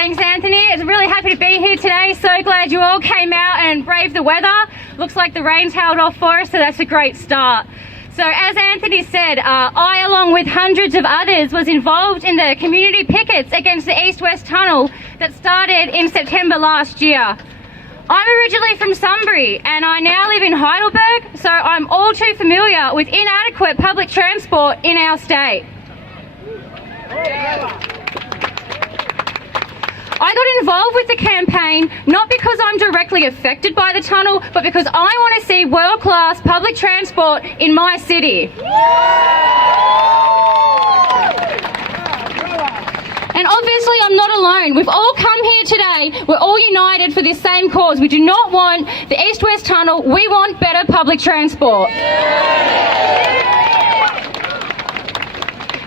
Thanks, Anthony. It's really happy to be here today. So glad you all came out and braved the weather. Looks like the rain's held off for us, so that's a great start. So as Anthony said, I, along with hundreds of others, was involved in the community pickets against the East-West Tunnel that started in September last year. I'm originally from Sunbury and I now live in Heidelberg, so I'm all too familiar with inadequate public transport in our state. I got involved with the campaign not because I'm directly affected by the tunnel, but because I want to see world-class public transport in my city. And obviously I'm not alone. We've all come here today. We're all united for this same cause. We do not want the East-West Tunnel. We want better public transport.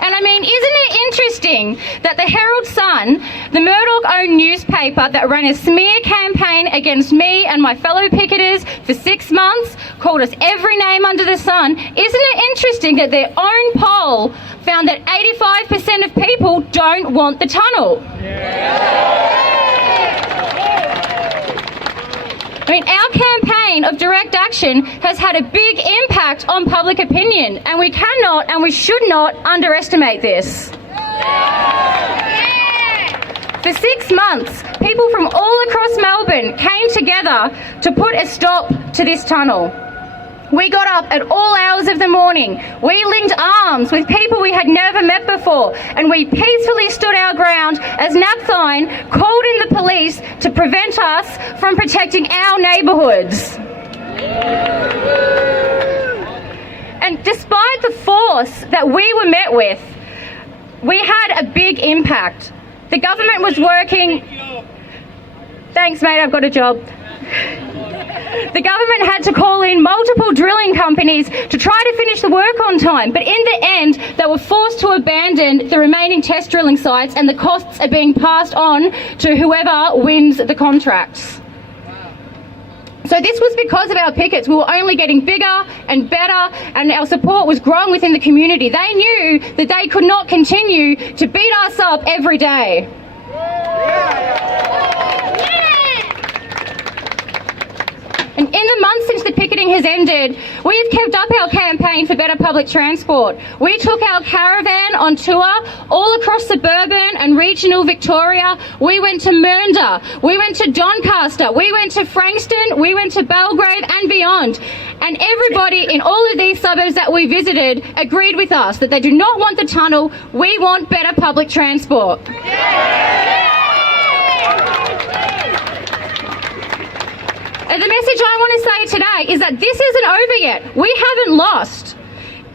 And I mean, isn't it interesting that the Herald Sun, the Murdoch-owned newspaper that ran a smear campaign against me and my fellow picketers for 6 months, called us every name under the sun, isn't it interesting that their own poll found that 85% of people don't want the tunnel? I mean, our campaign of direct action has had a big impact on public opinion, and we cannot and we should not underestimate this. For 6 months, people from all across Melbourne came together to put a stop to this tunnel. We got up at all hours of the morning. We linked arms with people we had never met before, and we peacefully stood our ground as Napthine called in the police to prevent us from protecting our neighbourhoods. And despite the force that we were met with, we had a big impact. The government was working... Thanks, mate, I've got a job. The government had to call in multiple drilling companies to try to finish the work on time, but in the end they were forced to abandon the remaining test drilling sites, and the costs are being passed on to whoever wins the contracts. So this was because of our pickets. We were only getting bigger and better, and our support was growing within the community. They knew that they could not continue to beat us up every day. And in the months since the picketing has ended, we've kept up our campaign for better public transport. We took our caravan on tour all across suburban and regional Victoria. We went to Mernda, we went to Doncaster, we went to Frankston, we went to Belgrave and beyond. And everybody in all of these suburbs that we visited agreed with us that they do not want the tunnel. We want better public transport. And the message I want to say today is that this isn't over yet. We haven't lost.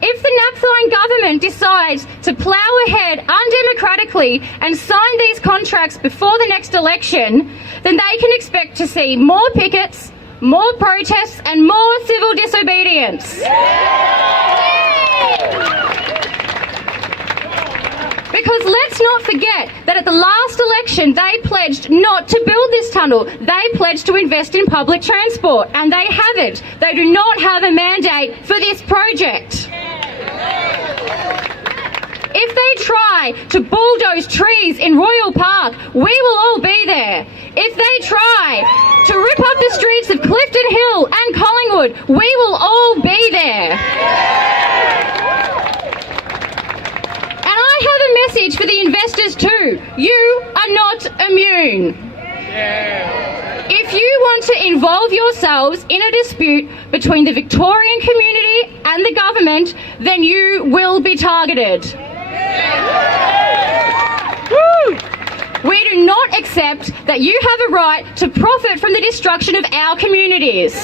If the Napthine government decides to plough ahead undemocratically and sign these contracts before the next election, then they can expect to see more pickets, more protests and more civil disobedience. Because let's not forget that at the last election they pledged not to build this tunnel. They pledged to invest in public transport, and they haven't. They do not have a mandate for this project. If they try to bulldoze trees in Royal Park, we will all be there. If they try to rip up the streets of Clifton Hill and Collingwood, we will all be there. I have a message for the investors too. You are not immune. If you want to involve yourselves in a dispute between the Victorian community and the government, then you will be targeted. We do not accept that you have a right to profit from the destruction of our communities.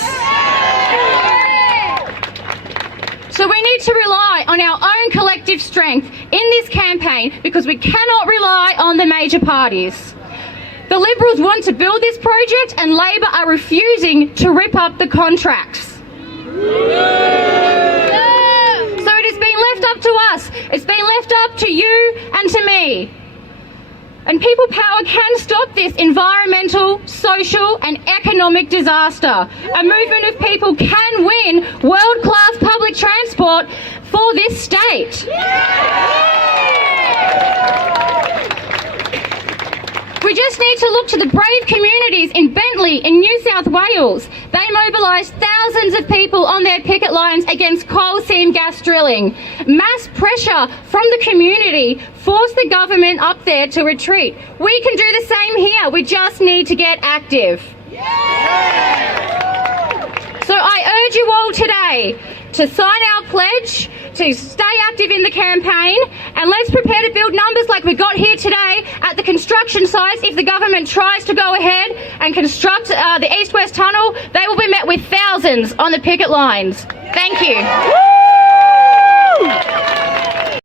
So we need to rely on our own collective strength in this campaign, because we cannot rely on the major parties. The Liberals want to build this project and Labor are refusing to rip up the contracts. So it has been left up to us. It's been left up to you and to me. And people power can stop this environmental, social and economic disaster. A movement of people can win world-class public transport for this state. We just need need to look to the brave communities in Bentley in New South Wales. They mobilised thousands of people on their picket lines against coal seam gas drilling. Mass pressure from the community forced the government up there to retreat. We can do the same here. We just need to get active. So I urge you all today to sign our pledge, to stay active in the campaign, and let's prepare to build numbers like we got here today at the construction sites. If the government tries to go ahead and construct the East-West Tunnel, they will be met with thousands on the picket lines. Thank you.